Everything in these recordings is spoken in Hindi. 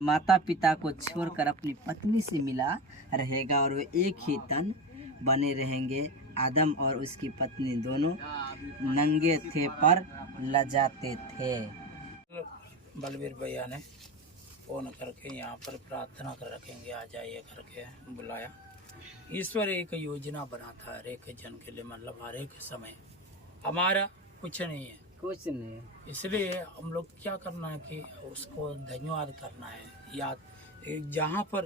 माता पिता को छोड़कर अपनी पत्नी से मिला रहेगा और वे एक ही तन बने रहेंगे। आदम और उसकी पत्नी दोनों नंगे थे पर लजाते थे। बलवीर भैया ने फ़ोन करके यहाँ पर प्रार्थना कर रखेंगे, आ जाइए करके बुलाया। ईश्वर एक योजना बनाता है हर एक जन के लिए, मतलब हर एक समय। हमारा कुछ नहीं है, कुछ नहीं, इसलिए हम लोग क्या करना है कि उसको धन्यवाद करना है। या जहाँ पर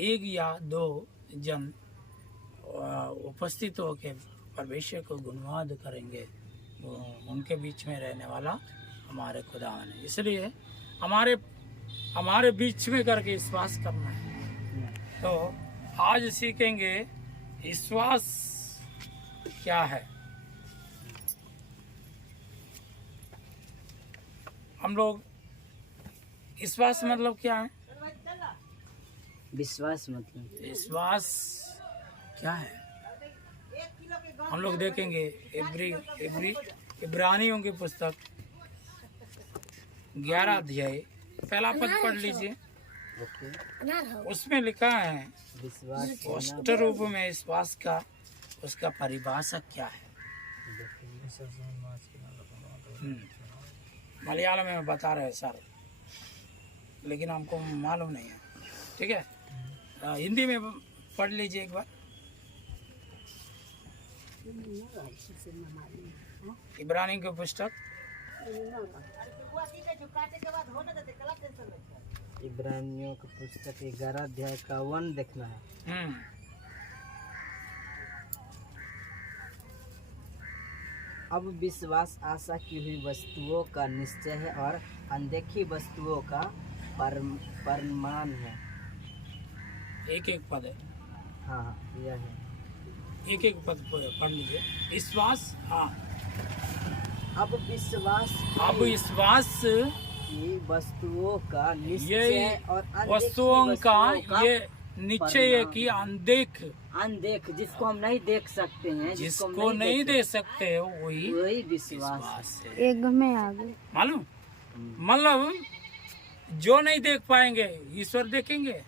एक या दो जन उपस्थित होकर परमेश्वर को गुणवाद करेंगे, उनके बीच में रहने वाला हमारे खुदावन है। इसलिए हमारे बीच में करके विश्वास करना है। तो आज सीखेंगे विश्वास क्या है। हम लोग विश्वास मतलब क्या है? विश्वास क्या है हम लोग देखेंगे। इब्रानियों की पुस्तक 11 अध्याय पहला पद पढ़ लीजिए। उसमें लिखा है स्पष्ट रूप में विश्वास का उसका परिभाषा क्या है। मलयालम में बता रहे हैं सर, लेकिन हमको मालूम नहीं है। ठीक है, हिंदी में पढ़ लीजिए एक बार। इब्रानी की पुस्तक इब्रानियों की पुस्तक 11 अध्याय का 1 देखना है। अब विश्वास आशा की हुई वस्तुओं का निश्चय है और अनदेखी वस्तुओं का प्रमाण है। एक एक पद है। हाँ, यह है। एक एक पद पढ़ लीजिए। विश्वास, हाँ। अब विश्वास की वस्तुओं का निश्चय और वस्तुओं का ये निश्चय है कि अनदेख जिसको हम नहीं देख सकते हैं, जिसको नहीं देख सकते वही विश्वास है। एक में आगे मालूम, मतलब जो नहीं देख पाएंगे ईश्वर देखेंगे,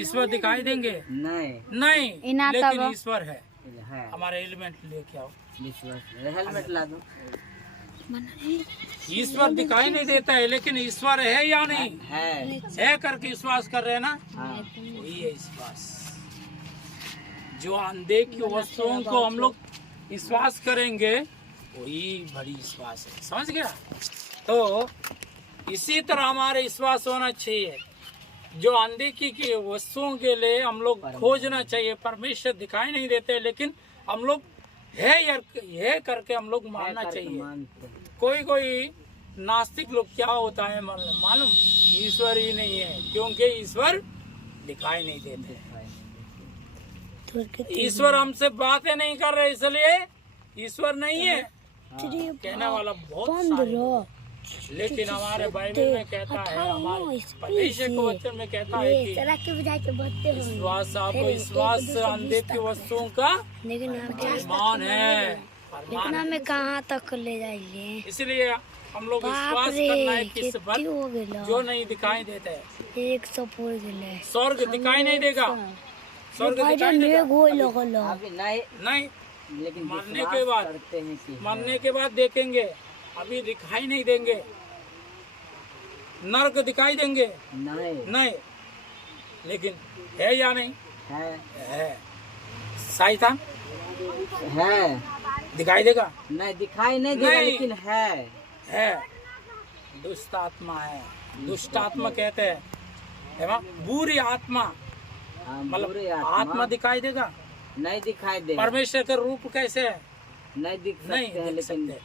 ईश्वर दिखाई देंगे नहीं, लेकिन ईश्वर है। हमारे एलिमेंट लेके आओ, हेलमेट ला दो। ईश्वर दिखाई नहीं देता है, लेकिन ईश्वर है या नहीं है करके विश्वास कर रहे हैं ना। वही है विश्वास। जो अनदेखी वस्तुओं को हम लोग विश्वास करेंगे वही बड़ी विश्वास है। समझ गया? तो इसी तरह हमारे विश्वास होना चाहिए। जो अनदेखी की वस्तुओं के लिए हम लोग खोजना चाहिए। परमेश्वर दिखाई नहीं देते, लेकिन हम लोग है करके हम लोग मानना चाहिए। कोई नास्तिक लोग क्या होता है मालूम, ईश्वर ही नहीं है, क्योंकि ईश्वर दिखाई नहीं देते। ईश्वर हमसे बातें नहीं कर रहे, इसलिए ईश्वर नहीं है। कहने वाला बहुत सारे, लेकिन हमारे बाइबल में कहता है, हमारे परमेश्वर के वचन में कहता है कि विश्वास, आपको विश्वास अनदेखी वस्तुओं का प्रमाण है। लेकिन हमें कहाँ तक ले जाइए। इसलिए हम लोग विश्वास करना है किस पर जो नहीं दिखाई देता है। 100 पूर गए। स्वर्ग दिखाई नहीं देगा, स्वर्ग दिखाई नहीं, लेकिन मरने के बाद देखेंगे। अभी दिखाई नहीं देंगे। नरक दिखाई देंगे नहीं, लेकिन है या नहीं है। शैतान है, दिखाई देगा नहीं, दिखाई नहीं देगा, लेकिन है। दुष्ट आत्मा है, दुष्ट आत्मा कहते हैं बुरी आत्मा। मतलब आत्मा दिखाई देगा नहीं, दिखाई देगा। परमेश्वर का रूप कैसे है? नहीं दिख सकते।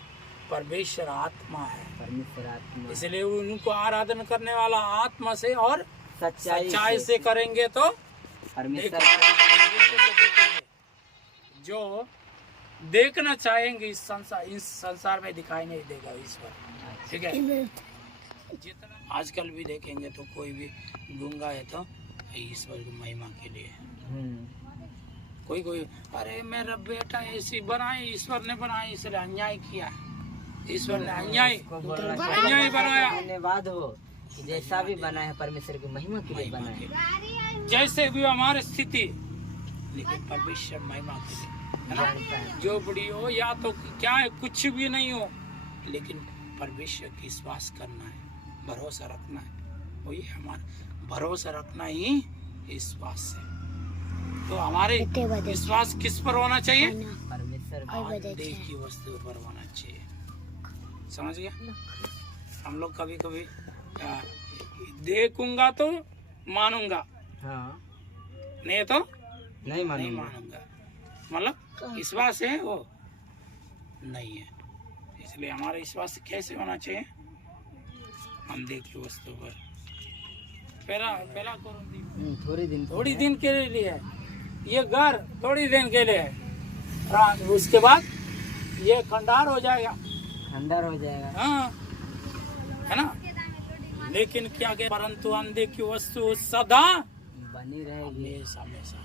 परमेश्वर आत्मा है, परमेश्वर आत्मा। इसलिए उनको आराधना करने वाला आत्मा से और सच्चाई से करेंगे तो परमेश्वर। जो देखना चाहेंगे इस संसार में दिखाई नहीं देगा ईश्वर। ठीक है, जितना आजकल भी देखेंगे तो कोई भी गूंगा है तो ईश्वर की महिमा के लिए। कोई अरे मेरा बेटा ऐसी बनाए, ईश्वर ने बनाया, इसलिए अन्याय किया। ईश्वर ने अन्याय बनाया। धन्यवाद हो। जैसा भी बना है परमेश्वर की महिमा के लिए बना है। जैसे भी हमारी स्थिति, लेकिन परमेश्वर महिमा के लिए, है ना? जो बड़ी हो या तो क्या है, कुछ भी नहीं हो, लेकिन परमेश्वर की विश्वास करना है, भरोसा रखना है। वही हमारा भरोसा रखना ही विश्वास है। तो हमारे विश्वास किस पर होना चाहिए? परमेश्वर की वस्तु पर होना चाहिए। समझ गया? हम लोग कभी कभी देखूंगा तो मानूंगा, हाँ नहीं तो नहीं नहीं मानूंगा। मतलब विश्वास है वो नहीं है। इसलिए हमारा विश्वास कैसे होना चाहिए? हम देखी वस्तु पर। पहला थोड़ी दिन के लिए है, ये घर थोड़ी दिन के लिए है, उसके बाद ये खंडार हो जाएगा, हाँ, है ना? लेकिन क्या के परंतु अनदेखी वस्तु सदा बनी रहेगी, हमेशा हमेशा।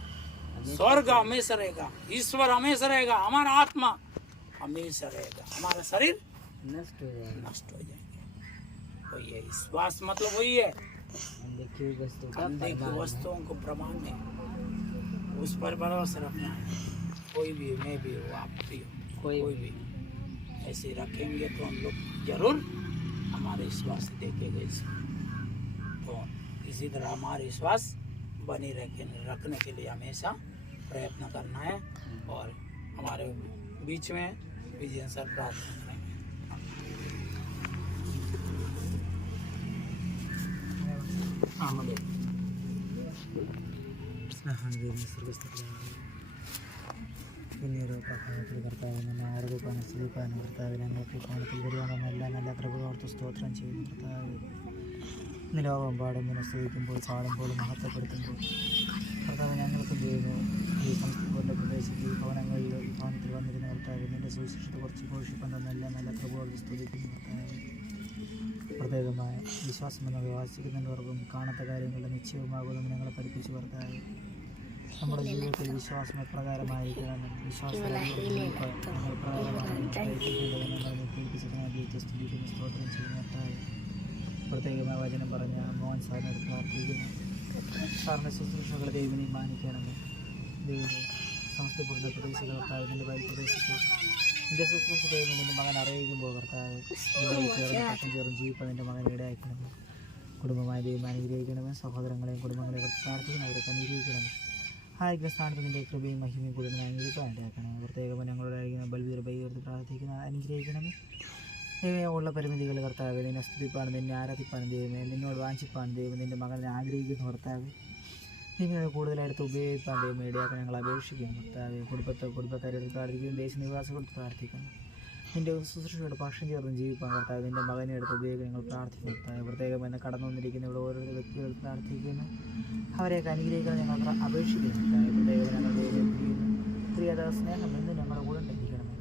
स्वर्ग हमेशा रहेगा, ईश्वर हमेशा रहेगा, हमारा आत्मा हमेशा रहेगा, हमारा शरीर नष्ट हो जाएगा। वही है विश्वास, मतलब वही है अनदेखी वस्तुओं को प्रमाण नहीं, उस पर भरोसा रखना है। कोई भी, मैं भी हो, आप भी हो, कोई भी ऐसे रखेंगे तो हम लोग जरूर हमारे विश्वास देखेंगे। तो इसी तरह हमारे विश्वास बने रखने के लिए हमेशा प्रयत्न करना है और हमारे बीच में विजय सर प्रार्थना करेंगे। നിലോകം മനസ്സൂഹിക്കുമ്പോൾ പാടുമ്പോൾ മഹത്വപ്പെടുത്തുമ്പോൾ കർത്താവ് ഞങ്ങൾക്ക് ദൈവമേ ഈ സംസ്ഥാനങ്ങളുടെ പ്രദേശത്ത് ഈ ഭവനങ്ങളിൽ ഈ ഭവനത്തിൽ വന്നിരുന്ന കർത്താവ് നിന്റെ സുവിശേഷത്തെ കുറച്ച് ഘോഷിപ്പം തന്നെല്ലാം നല്ല കൃപയോട് സ്തുതിക്കുന്നു കർത്താവ്. പ്രത്യേകമായ വിശ്വാസം എന്നത് വാസിക്കുന്നവർക്കും കാണാത്ത കാര്യങ്ങളുടെ നിശ്ചയവുമാകുമെന്ന് ഞങ്ങളെ പഠിപ്പിച്ചു കർത്താവ്. നമ്മുടെ ജീവിതത്തിൽ വിശ്വാസം എപ്രകാരമായിരിക്കണമെന്നും വിശ്വാസത്തിൽ സ്തുതിക്കുന്ന സ്തോത്രം ചെയ്യുന്ന കർത്താവ്. പ്രത്യേകമായ വചനം പറഞ്ഞ മോഹൻ സാറിനടുത്ത് പ്രാർത്ഥിക്കുന്നു. സാറിൻ്റെ ശുശ്രൂഷകൾ ദൈവനെ മാനിക്കണമേ. ദൈവനെ സമസ്തപൂർണ്ണ പ്രദേശ കർത്താവ് നിൻ്റെ വയൽ പ്രദേശത്ത് നിൻ്റെ ശുശ്രൂഷ ദൈവം നിൻ്റെ മകൻ അറിയിക്കുമ്പോൾ കർത്താവ് ചേർന്ന് പക്ഷം ചേർന്ന് ജീവിക്കാൻ നിൻ്റെ മകനെ ഇടയാക്കണമേ. കുടുംബമായ ദൈവം അനുഗ്രഹിക്കണമേ. സഹോദരങ്ങളെയും കുടുംബങ്ങളെയും പ്രാർത്ഥിക്കുന്നവരൊക്കെ അനുഗ്രഹിക്കണമേ. ആയിരിക്കുന്ന സ്ഥാനത്ത് നിൻ്റെ കൃപയും മഹിമയും കൂടുതൽ അനുഗ്രഹിക്കാൻ ഇടയാക്കണമേ. പ്രത്യേകം ഞങ്ങളുടെ അയക്കുന്ന ബൽവീർ ബൈർത്ത് പ്രാർത്ഥിക്കുന്ന അനുഗ്രഹിക്കണമേ. ദൈവമേ, ഉള്ള പരിമിതികൾ കർത്താവ് നിന്നെ സ്തുതിപ്പാണ്, നിന്നെ ആരാധിപ്പാണ് ദൈവമേ, നിന്നോട് വാഞ്ചിപ്പാണ് ദൈവം, നിൻ്റെ മകനെ ആഗ്രഹിക്കുന്ന കർത്താവ് നിന്നെ കൂടുതലായിട്ട് ഉപയോഗിപ്പാൻ ദൈവം ഇടയാക്കാൻ ഞങ്ങൾ അപേക്ഷിക്കുന്നു കർത്താവ്. കുടുംബക്കാരെ പ്രാർത്ഥിക്കുന്നു, ദേശനിവാസികളോട് പ്രാർത്ഥിക്കുന്നു. നിൻ്റെ ശുശ്രൂഷയുടെ പക്ഷം ചേർന്ന് ജീവിപ്പാൻ കർത്താവ് നിൻ്റെ മകനെ എടുത്ത് ഉപയോഗിക്കാൻ ഞങ്ങൾ പ്രാർത്ഥിക്കുന്നു കർത്താവ്. പ്രത്യേകം എന്നെ കടന്നു വന്നിരിക്കുന്ന ഇവിടെ ഓരോ വ്യക്തികൾ പ്രാർത്ഥിക്കുന്നു, അവരെയൊക്കെ അനുഗ്രഹിക്കാൻ ഞങ്ങൾ അപേക്ഷിക്കുന്നു കർത്താവ്. പ്രത്യേകം ഞങ്ങൾ ദൈവം പ്രിയത സ്നേഹം എന്ന് ഞങ്ങളുടെ കൂടെ ഉണ്ടായിരിക്കണമേ.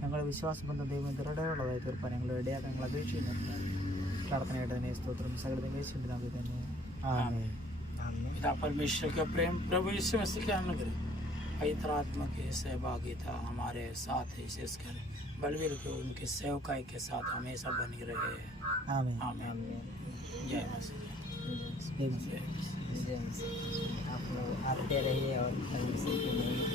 ഞങ്ങളുടെ വിശ്വാസബന്ധം ദൈവം ദൃഢമുള്ളതായി തീർപ്പാൻ ഞങ്ങൾ ഇടയാക്കാൻ ഞങ്ങൾ അപേക്ഷിക്കുന്നു. പ്രാർത്ഥനയായിട്ട് തന്നെ സ്തോത്രം സകലത്തെ യേശുവിന്റെ നാമത്തിൽ തന്നെ ആമേൻ. पिता परमेश्वर का प्रेम, प्रभु यीशु मसीह के अनुग्रह, पवित्र आत्मा की सहभागिता हमारे साथ विशेषकर बलवीर के उनके सेवकाई के साथ हमेशा बनी रहे। आमीन आमीन। जय मसीह। आप लोग आते रहिए और परमेश्वर की महिमा